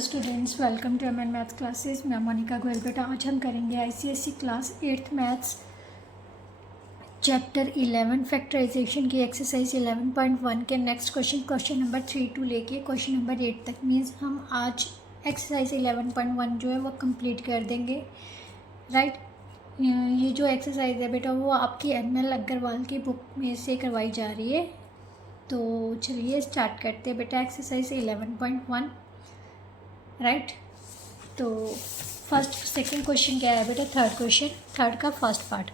Students, welcome to MN maths classes. मैं मोनिका गोयल। बेटा आज हम करेंगे ICSE class 8th maths chapter 11 factorisation की एक्सरसाइज 11.1 के नेक्स्ट क्वेश्चन नंबर 3 टू लेके क्वेश्चन नंबर 8 तक। मीन्स हम आज एक्सरसाइज 11.1 जो है वो कंप्लीट कर देंगे। राइट, ये जो एक्सरसाइज है बेटा वो आपकी एमएल अग्रवाल की बुक में से करवाई जा रही है। तो चलिए स्टार्ट करते हैं बेटा एक्सरसाइज 11.1। राइट, तो फर्स्ट सेकंड क्वेश्चन क्या है बेटा? थर्ड का फर्स्ट पार्ट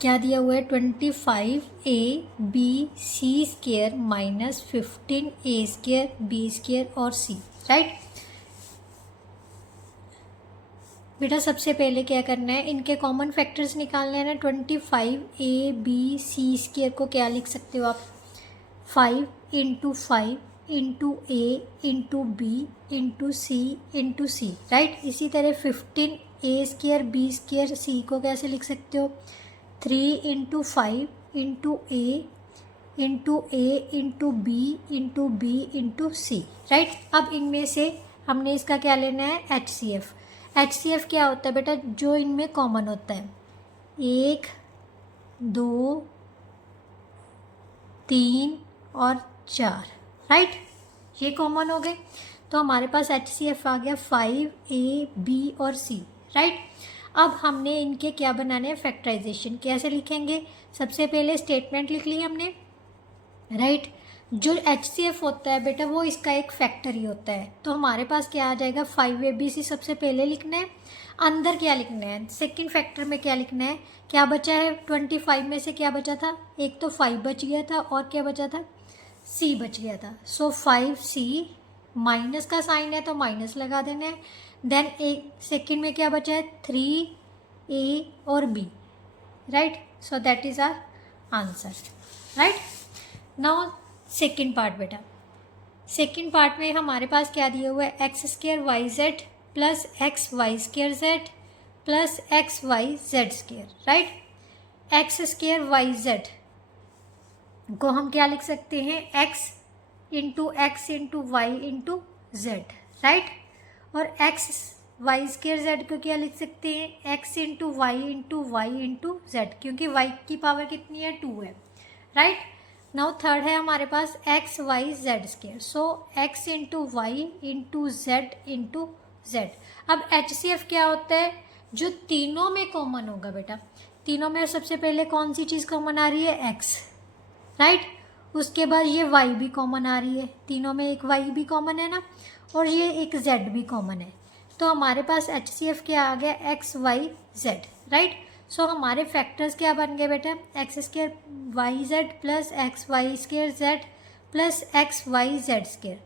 क्या दिया हुआ है? 25ab/c² माइनस 15a² और c। राइट बेटा, सबसे पहले क्या करना है, इनके कॉमन फैक्टर्स निकालने हैं ना। 25ab/c² को क्या लिख सकते हो आप? 5 × 5 × a × b × c × c। Right, इसी तरह 15a² b² c को कैसे लिख सकते हो? 3 × 5 × a × b × b × c। Right, अब इनमें से हमने इसका क्या लेना है? HCF। HCF क्या होता है बेटा? जो इनमें कॉमन होता है, 1 2 3 और 4। राइट, ये कॉमन हो गए तो हमारे पास HCF आ गया 5a, b और c। राइट, अब हमने इनके क्या बनाने हैं? फैक्टराइजेशन। कैसे लिखेंगे? सबसे पहले स्टेटमेंट लिख ली हमने। राइट, जो HCF होता है बेटा वो इसका एक फैक्टर ही होता है। तो हमारे पास क्या आ जाएगा? 5abc सबसे पहले लिखना है। अंदर क्या लिखना है? सेकंड फैक्टर में क्या लिखना है? क्या बचा है? 25 में से क्या बचा था? एक तो 5 बच गया था और क्या बचा था? c बच गया था। सो 5c, माइनस का साइन है तो माइनस लगा देना है। देन एक सेकंड में क्या बचा है? 3a और b। Right, so that is our answer. Right, now second part बेटा। सेकंड पार्ट में हमारे पास क्या दिया हुआ है? x² yz plus xy² plus xyz²। Right, x² yz को हम क्या लिख सकते हैं? x × x × y × z। Right, और xy² को क्या लिख सकते हैं? x × y × y × z, क्योंकि y की पावर कितनी है? 2 है। राइट, नाउ थर्ड है हमारे पास xyz²। सो x × y × z × z। अब HCF क्या होता है? जो तीनों में कॉमन होगा बेटा। तीनों में सबसे पहले कौन सी चीज़ कॉमन आ रही है? x। राइट, उसके बाद ये y भी कॉमन आ रही है। तीनों में एक y भी कॉमन है ना, और ये एक z भी कॉमन है। तो हमारे पास HCF क्या आ गया? xyz। राइट, सो हमारे फैक्टर्स क्या बन गए बेटा? x² yz plus xy² plus xyz²।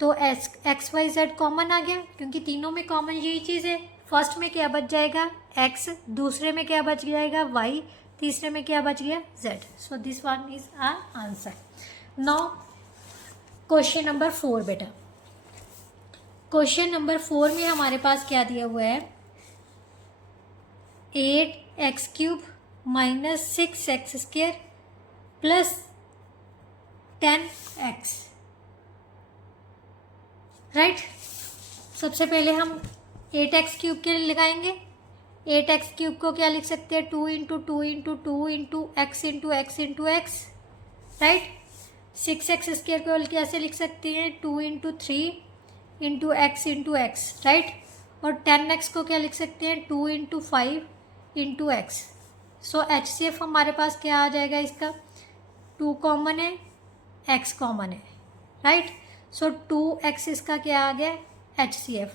तो xyz कॉमन आ गया क्योंकि तीनों में कॉमन यही चीज़ है। फर्स्ट में क्या बच जाएगा? x, दूसरे में क्या बच जाएगा? y, तीसरे में क्या बच गया? z। So this one is our answer. Now question number 4 बेटा। क्वेश्चन नंबर 4 में हमारे पास क्या दिया हुआ है? 8x³ minus 6x² plus 10x। Right, सबसे पहले हम 8x³ के लिए लगाएंगे। 8x³ को क्या लिख सकते हैं? 2 × 2 × 2 × x × x × x। Right, 6x² को कैसे लिख सकते हैं? 2 × 3 × x × x। राइट, और 10x को क्या लिख सकते हैं? 2 × 5 × x। सो HCF हमारे पास क्या आ जाएगा? इसका 2 कॉमन है, x कॉमन है। राइट, सो 2x इसका क्या आ गया? HCF।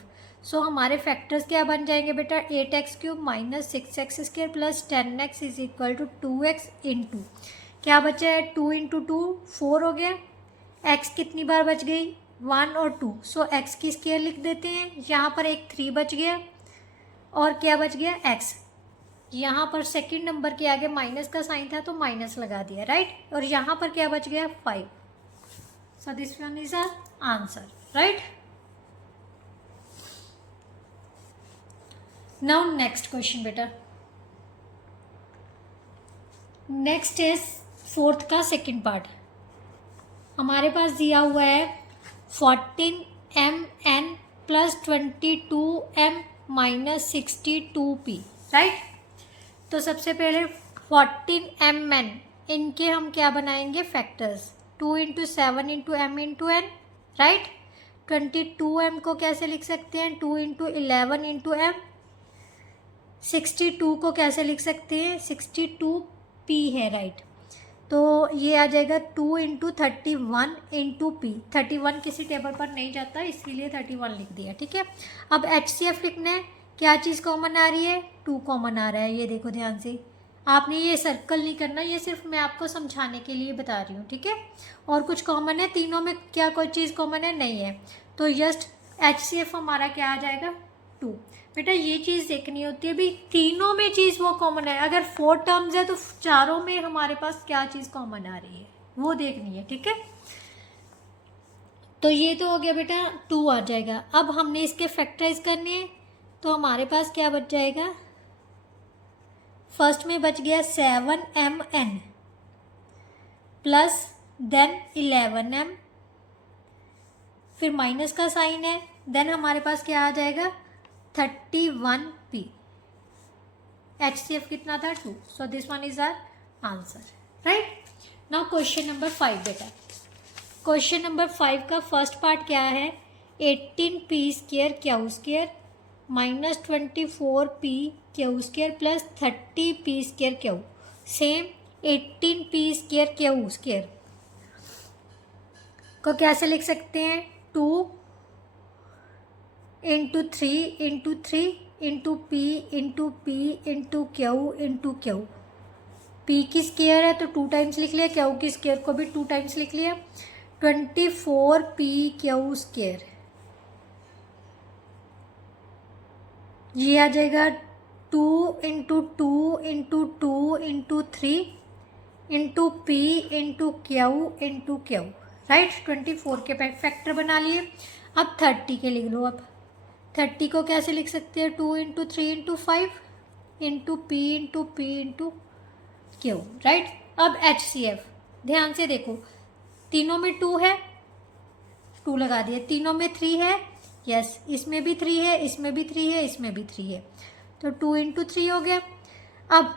सो हमारे फैक्टर्स क्या बन जाएंगे बेटा? 8x³ minus 6x² plus 10x is equal to 2x × क्या बचा है? 2 × 2 4 हो गया। x कितनी बार बच गई? 1 और 2। सो x की स्क्वायर लिख देते हैं। यहाँ पर एक 3 बच गया और क्या बच गया? x। यहाँ पर सेकंड नंबर के आगे माइनस का साइन था तो माइनस लगा दिया। राइट, और यहाँ पर क्या बच गया? 5। So this one is our answer. Right, now next question बेटा। नेक्स्ट इज 4th का सेकंड पार्ट। हमारे पास दिया हुआ है 14mn plus 22m minus 62p, right. तो सबसे पहले 14mn, इनके हम क्या बनाएंगे factors, 2 into 7 into m into n, right. 22m को कैसे लिख सकते हैं, 2 इंटू 11 इंटू m। 62 को कैसे लिख सकते हैं, 62p है, राइट। तो ये आ जाएगा 2 इंटू 31 इंटू पी। 31 किसी टेबल पर नहीं जाता, इसीलिए 31 लिख दिया, ठीक है। अब HCF लिखना है, क्या चीज़ कॉमन आ रही है, 2 कॉमन आ रहा है, ये देखो ध्यान से। आपने ये सर्कल नहीं करना, ये सिर्फ मैं आपको समझाने के लिए बता रही हूँ, ठीक है। और कुछ कॉमन है, तीनों में क्या कोई चीज़ कॉमन है, नहीं है। तो जस्ट HCF हमारा क्या आ जाएगा, 2। बेटा ये चीज़ देखनी होती है भी, तीनों में चीज़ वो कॉमन है। अगर 4 टर्म्स है तो चारों में हमारे पास क्या चीज़ कॉमन आ रही है वो देखनी है, ठीक है। तो ये तो हो गया बेटा, 2 आ जाएगा। अब हमने इसके फैक्टराइज करने हैं, तो हमारे पास क्या बच जाएगा, फर्स्ट में बच गया 7mn प्लस देन 11m, फिर माइनस का साइन है, देन हमारे पास क्या आ जाएगा 31p। HCF कितना था, 2। So this one is our answer, right. Now question number 5 बेटा। क्वेश्चन नंबर 5 का फर्स्ट पार्ट क्या है, 18p square q square minus 24p q square plus 30p square Q. Same 18p square q square को कैसे लिख सकते हैं, 2 into 3 into 3 into P into P into Q into Q. P की square है तो 2 टाइम्स लिख लिया, क्यू की स्क्वायर को भी 2 टाइम्स लिख लिया, 24p क्यू स्क्वायर। ये आ जाएगा 2 into 2 into 2 into 3 into P into Q into Q, right. 24 के फैक्टर बना लिए। अब 30 के लिख लो। अब 30 को कैसे लिख सकते हैं, 2 into 3 into 5 into P into Q, right. अब HCF ध्यान से देखो, तीनों में 2 है, 2 लगा दिए, तीनों में 3 है, यस, इसमें भी 3 है, इसमें भी 3 है, इसमें भी 3 है, तो 2 इंटू 3 हो गया। अब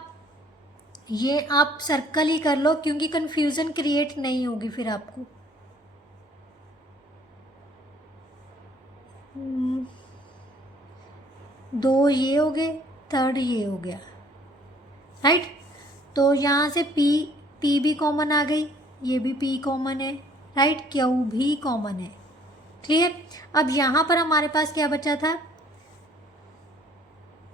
ये आप सर्कल ही कर लो क्योंकि कंफ्यूजन क्रिएट नहीं होगी फिर आपको। दो ये हो गए, थर्ड ये हो गया, राइट। तो यहाँ से पी भी कॉमन आ गई, ये भी पी कॉमन है, राइट, क्यू भी कॉमन है, क्लियर। अब यहाँ पर हमारे पास क्या बचा था,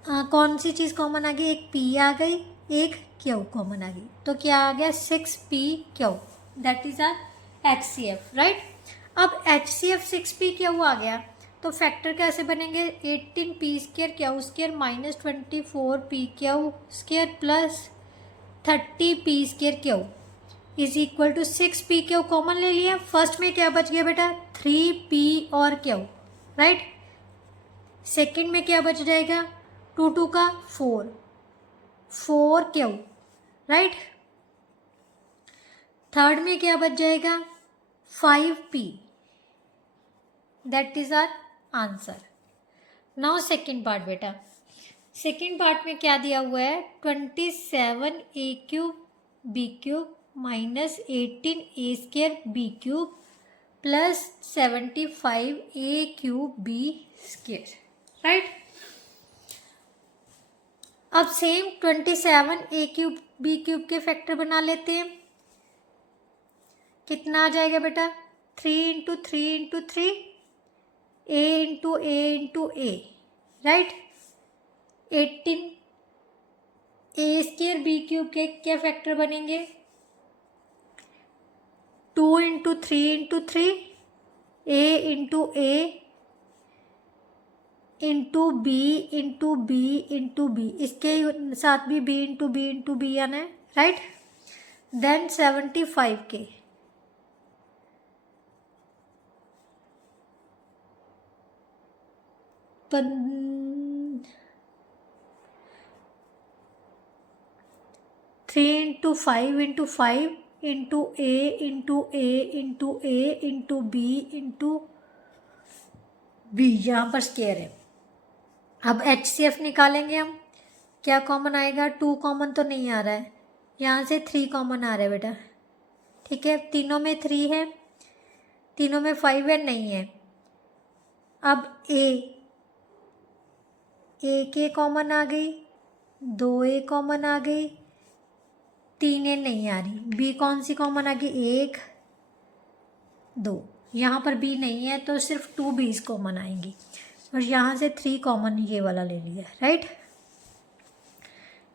कौन सी चीज़ कॉमन आ गई, एक पी आ गई, एक क्यू कॉमन आ गई, तो क्या आ गया 6p q, that is our HCF, right. अब HCF 6p क्यू आ गया तो फैक्टर कैसे बनेंगे, 18p square q square minus 24p q square plus 30p square q is equal to 6p q common ले लिया। फर्स्ट में क्या बच गया बेटा, 3p और क्यू, राइट। सेकंड में क्या बच जाएगा, 2 2 का 4 क्यू, राइट। थर्ड में क्या बच जाएगा, 5p, that is our answer. Now second part बेटा, सेकेंड पार्ट में क्या दिया हुआ है, 27a cube B cube minus 18a square B cube plus 75a cube B square, right. अब same 27a cube B cube के फैक्टर बना लेते हैं। कितना आ जाएगा बेटा, 3 into 3 into 3 a into a into a, right. 18 a square B cube के क्या फैक्टर बनेंगे, 2 into 3 into 3 a into a into b into b into b, इसके साथ भी b into b into b आना है, right. Then 75k, three into 5 into 5 into a into a into a into b into b, यहाँ पर square है। अब HCF निकालेंगे हम, क्या कॉमन आएगा? 2 कॉमन तो नहीं आ रहा है, यहाँ से 3 कॉमन आ रहा है बेटा, ठीक है। तीनों में 3 है, तीनों में 5 है, नहीं है। अब एक ए कॉमन आ गई, 2 ए कॉमन आ गई, 3 ए नहीं आ रही। बी कौन सी कॉमन आ गई? 1 2, यहाँ पर बी नहीं है तो सिर्फ 2 बीज कॉमन आएंगी, और यहाँ से 3 कॉमन ये वाला ले लिया, राइट।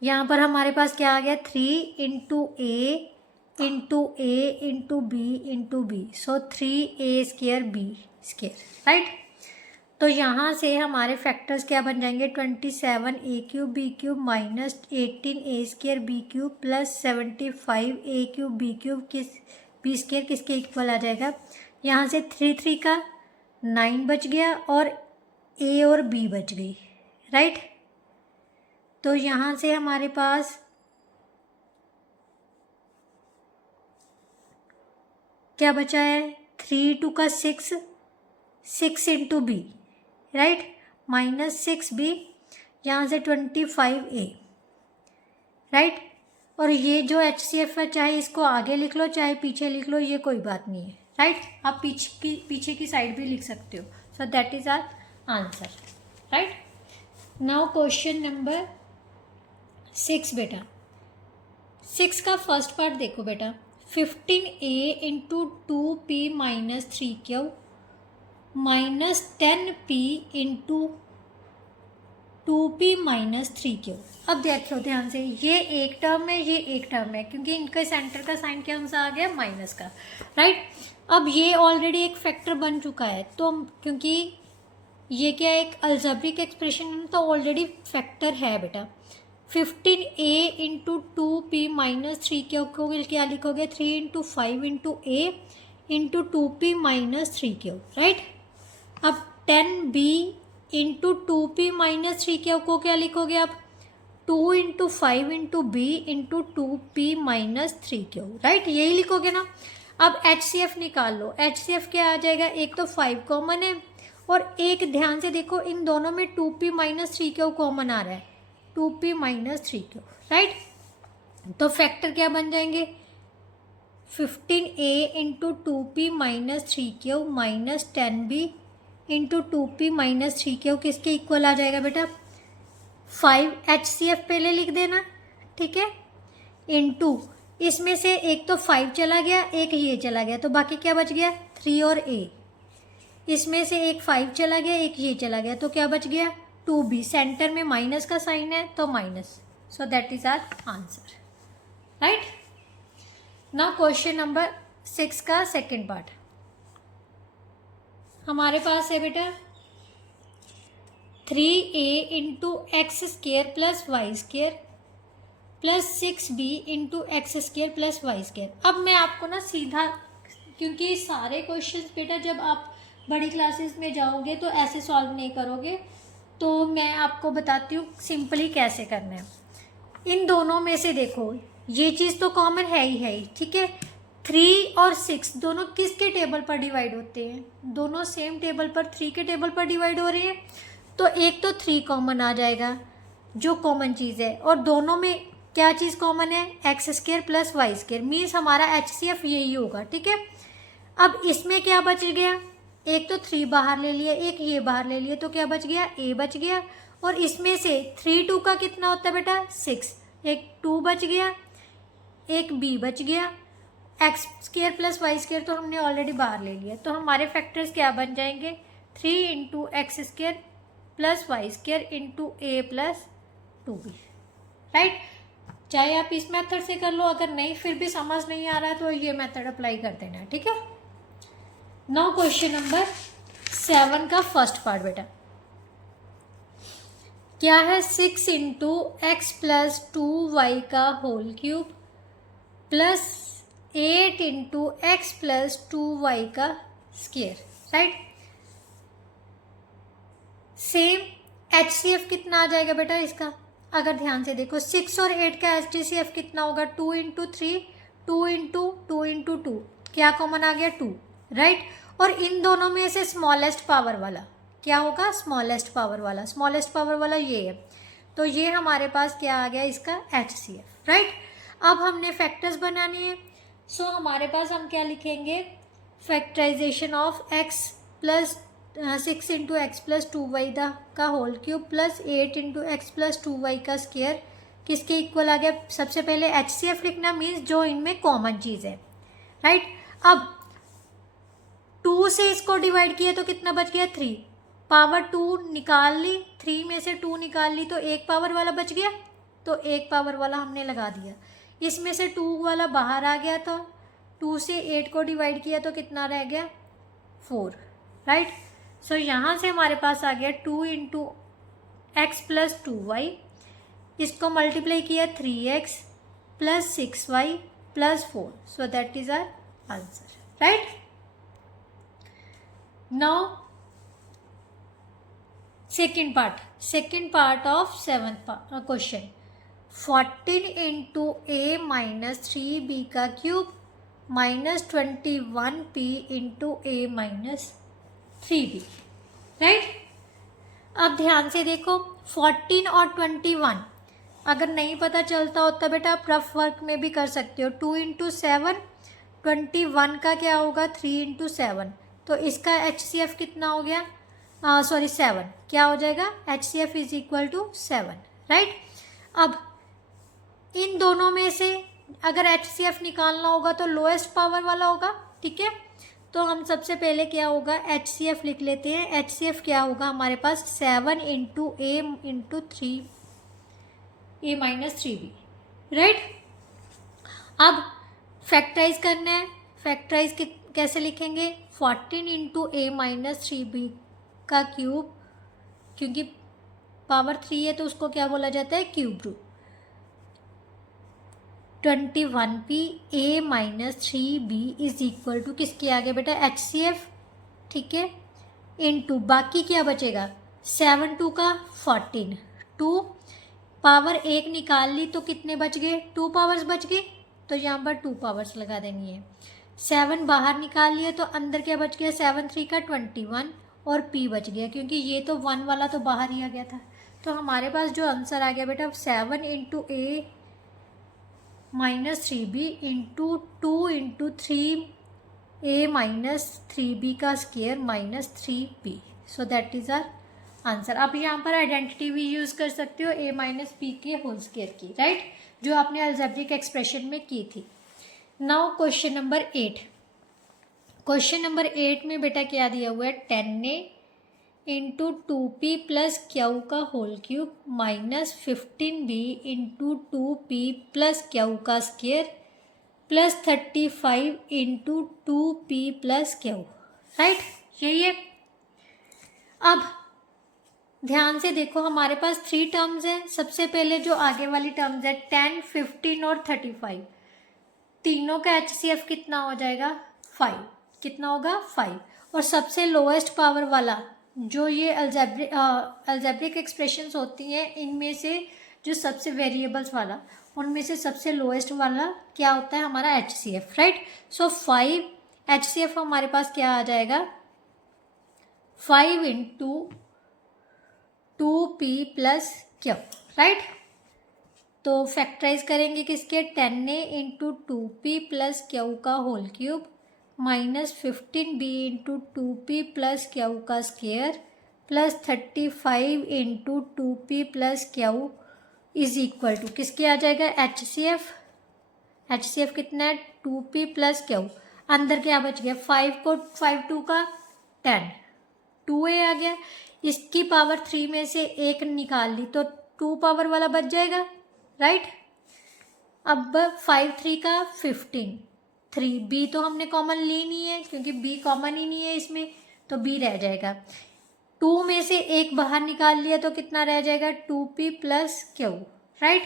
यहाँ पर हमारे पास क्या आ गया? 3 into A into B, so 3 A square B square, right. तो यहाँ से हमारे फैक्टर्स क्या बन जाएंगे? 27 A cube B cube minus 18 A square B cube plus 75 A cube B cube B square किसके इक्वल आ जाएगा? यहाँ से 3 का 9 बच गया और ए और बी बच गई, राइट। तो यहाँ से हमारे पास क्या बचा है? 3 2 का 6 into B, right, minus 6b, यहाँ से 25a, राइट। और ये जो HCF है, चाहे इसको आगे लिख लो चाहे पीछे लिख लो, ये कोई बात नहीं है, राइट। आप पीछे की साइड भी लिख सकते हो। So that is our answer, right. Now question number 6 बेटा। 6 का फर्स्ट पार्ट देखो बेटा, 15a into 2p minus 3q minus 10p into 2p minus 3q। अब देखो ध्यान से, ये एक टर्म है, ये एक टर्म है, क्योंकि इनका सेंटर का साइन क्या सा आ गया? माइनस का, राइट। अब ये ऑलरेडी एक फैक्टर बन चुका है, तो क्योंकि ये क्या एक अलजेब्रिक एक्सप्रेशन है तो ऑलरेडी फैक्टर है बेटा। 15a into 2p minus 3q को क्या लिखोगे? 3 into 5 into a into 2p minus 3q, right. अब 10b into 2p minus 3q को क्या लिखोगे आप? 2 into 5 into b into 2p minus 3q, right, यही लिखोगे ना। अब HCF निकाल लो। HCF क्या आ जाएगा? एक तो 5 कॉमन है, और एक ध्यान से देखो, इन दोनों में 2p माइनस 3q कॉमन आ रहा है, 2p माइनस 3q, राइट। तो फैक्टर क्या बन जाएंगे? 15a into 2p minus 3q minus 10b into 2p minus 3q किसके इक्वल आ जाएगा बेटा? 5 HCF पहले लिख देना, ठीक है, इंटू इसमें से एक तो 5 चला गया, एक ये चला गया, तो बाकी क्या बच गया? 3 और a। इसमें से एक 5 चला गया, एक ये चला गया, तो क्या बच गया? 2b। सेंटर में माइनस का साइन है तो minus, so that is our answer, right. Now question number 6 का सेकेंड पार्ट हमारे पास है बेटा, 3a into x square plus y square plus 6b into x square plus y square. अब मैं आपको ना सीधा, क्योंकि सारे क्वेश्चंस बेटा जब आप बड़ी क्लासेस में जाओगे तो ऐसे सॉल्व नहीं करोगे, तो मैं आपको बताती हूँ सिंपली कैसे करना है। इन दोनों में से देखो, ये चीज़ तो कॉमन है ही, ठीक है। 3 और 6 दोनों किसके टेबल पर डिवाइड होते हैं? दोनों सेम टेबल पर 3 के टेबल पर डिवाइड हो रही हैं, तो एक तो 3 कॉमन आ जाएगा जो कॉमन चीज़ है, और दोनों में क्या चीज़ कॉमन है? X square plus y square, means हमारा HCF यही होगा, ठीक है। अब इसमें क्या बच गया? एक तो 3 बाहर ले लिया, एक ये बाहर ले लिया, तो क्या बच गया? a बच गया। और इसमें से 3 2 का कितना होता है बेटा? 6, एक 2 बच गया, एक b बच गया। X square plus y square तो हमने ऑलरेडी बाहर ले लिया, तो हमारे फैक्टर्स क्या बन जाएंगे? 3 into x square plus y square into a plus 2b, right. चाहे आप इस मेथड से कर लो, अगर नहीं फिर भी समझ नहीं आ रहा तो ये मेथड अप्लाई कर देना, ठीक है। नाउ क्वेश्चन नंबर 7 का फर्स्ट पार्ट बेटा क्या है? 6 इंटू एक्स प्लस 2y का whole cube plus 8 into x plus 2y का स्केयर, राइट। सेम HCF कितना आ जाएगा बेटा इसका? अगर ध्यान से देखो, 6 और 8 का HCF कितना होगा? 2 इंटू 3, 2 इंटू 2, क्या कॉमन आ गया? 2, राइट। और इन दोनों में से स्मॉलेस्ट पावर वाला क्या होगा, स्मॉलेस्ट पावर वाला, स्मॉलेस्ट पावर वाला ये है। तो ये हमारे पास क्या आ गया इसका HCF, राइट। अब हमने फैक्टर्स बनाने हैं। सो हमारे पास हम क्या लिखेंगे, factorisation of x plus 6 into x plus 2y का whole cube plus 8 into x plus 2y का स्क्वायर किसके इक्वल आ गया। सबसे पहले HCF लिखना मीन्स जो इनमें कॉमन चीज़ है, राइट। अब 2 से इसको डिवाइड किया तो कितना बच गया 3, पावर 2 निकाल ली, 3 में से 2 निकाल ली तो एक पावर वाला बच गया, तो एक पावर वाला हमने लगा दिया। इसमें से 2 वाला बाहर आ गया, तो 2 से 8 को डिवाइड किया तो कितना रह गया 4, राइट। सो यहाँ से हमारे पास आ गया 2 इंटू एक्स प्लस 2y, इसको मल्टीप्लाई किया 3x plus 6y plus 4, so that is our answer, right. Now second part of 7th question, 14 into a minus 3b का cube minus 21p into a minus 3b, right. अब ध्यान से देखो, 14 और 21 अगर नहीं पता चलता होता बेटा आप रफ वर्क में भी कर सकते हो। 2 इंटू 7, 21 का क्या होगा 3 इंटू 7, तो इसका HCF कितना हो गया, 7, क्या हो जाएगा HCF is equal to 7, right. अब इन दोनों में से अगर HCF निकालना होगा तो लोएस्ट पावर वाला होगा, ठीक है। तो हम सबसे पहले क्या होगा HCF लिख लेते हैं। HCF क्या होगा हमारे पास 7 into a into 3a minus 3b, right. अब फैक्टराइज करना है, फैक्टराइज कैसे लिखेंगे, 14 इंटू a माइनस 3b का क्यूब, क्योंकि पावर 3 है तो उसको क्या बोला जाता है cube root, 21p a minus 3b is equal to किसके आगे बेटा HCF, ठीक है, इनटू बाकी क्या बचेगा 7 2 का 14, 2 पावर 1 निकाल ली तो कितने बच गए 2 पावर्स बच गए, तो यहाँ पर 2 पावर्स लगा देनी है। 7 बाहर निकाल लिया तो अंदर क्या बच गया 7 3 का 21 और p बच गया, क्योंकि ये तो 1 वाला तो बाहर ही आ गया था। तो हमारे पास जो आंसर आ गया बेटा 7 into a minus 3b into 2 into 3a minus 3b का square minus 3p, so that is our answer. आप यहाँ पर आइडेंटिटी भी यूज़ कर सकते हो a माइनस p के होल स्क्वायर की, राइट, जो आपने अलजेब्रिक एक्सप्रेशन में की थी। Now question number 8, question number 8 में बेटा क्या दिया हुआ है 10a into 2p plus Q का whole cube minus 15b into 2p plus Q का square plus 35 into 2p plus Q, right, यही है। अब ध्यान से देखो हमारे पास 3 टर्म्स हैं। सबसे पहले जो आगे वाली टर्म्स है 10, 15 और 35, तीनों का HCF कितना हो जाएगा 5, कितना होगा 5। और सबसे लोएस्ट पावर वाला जो ये अलजेब्रिक एक्सप्रेशंस होती हैं इनमें से जो सबसे वेरिएबल्स वाला उनमें से सबसे लोएस्ट वाला क्या होता है हमारा HCF, राइट। सो 5 HCF हमारे पास क्या आ जाएगा 5 into 2p plus Q, right. तो फैक्टराइज करेंगे किसके 10a into 2p plus Q का whole cube minus 15b into 2p plus Q का square plus 35 into 2p plus Q is equal to किसके आ जाएगा HCF, HCF कितना है 2p प्लस क्यू, अंदर क्या बच गया 5 को 5 2 का 10, 2a आ गया, इसकी पावर 3 में से 1 निकाल ली तो 2 पावर वाला बच जाएगा, राइट। अब 5 3 का 15, 3 b तो हमने कॉमन ली नहीं है क्योंकि b कॉमन ही नहीं है इसमें, तो b रह जाएगा। 2 में से 1 बाहर निकाल लिया तो कितना रह जाएगा 2p प्लस क्यू, राइट।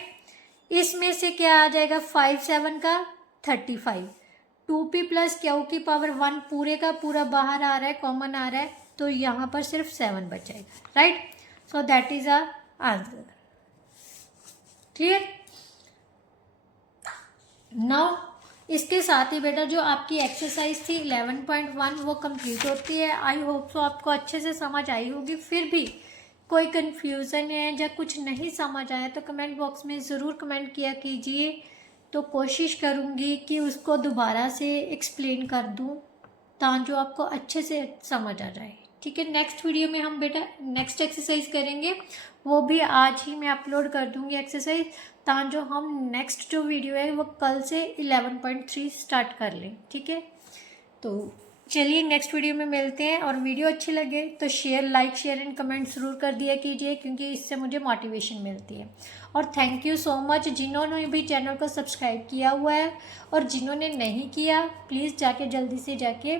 इसमें से क्या आ जाएगा 5 7 का 35, 2p प्लस क्यू की पावर 1 पूरे का पूरा बाहर आ रहा है, कॉमन आ रहा है, तो यहाँ पर सिर्फ 7 बच जाएगा, right. So that is our answer, clear. Now इसके साथ ही बेटा जो आपकी एक्सरसाइज थी 11.1 वो कंप्लीट होती है। आई होप सो आपको अच्छे से समझ आई होगी। फिर भी कोई कन्फ्यूज़न है या कुछ नहीं समझ आया तो कमेंट बॉक्स में ज़रूर कमेंट किया कीजिए, तो कोशिश करूँगी कि उसको दोबारा से एक्सप्लेन कर दूँ ताकि आपको अच्छे से समझ आ जाए। ठीक है, नेक्स्ट वीडियो में हम बेटा नेक्स्ट एक्सरसाइज करेंगे, वो भी आज ही मैं अपलोड कर दूँगी एक्सरसाइज, ताकि जो हम नेक्स्ट जो वीडियो है वो कल से 11.3 स्टार्ट कर लें। ठीक है, तो चलिए नेक्स्ट वीडियो में मिलते हैं। और वीडियो अच्छी लगे तो लाइक शेयर एंड कमेंट ज़रूर कर दिया कीजिए, क्योंकि इससे मुझे मोटिवेशन मिलती है। और थैंक यू सो मच जिन्होंने भी चैनल को सब्सक्राइब किया हुआ है, और जिन्होंने नहीं किया प्लीज़ जाके जल्दी से जाके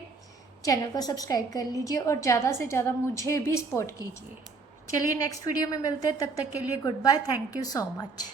चैनल को सब्सक्राइब कर लीजिए और ज़्यादा से ज़्यादा मुझे भी सपोर्ट कीजिए। चलिए नेक्स्ट वीडियो में मिलते हैं, तब तक के लिए goodbye, thank you so much.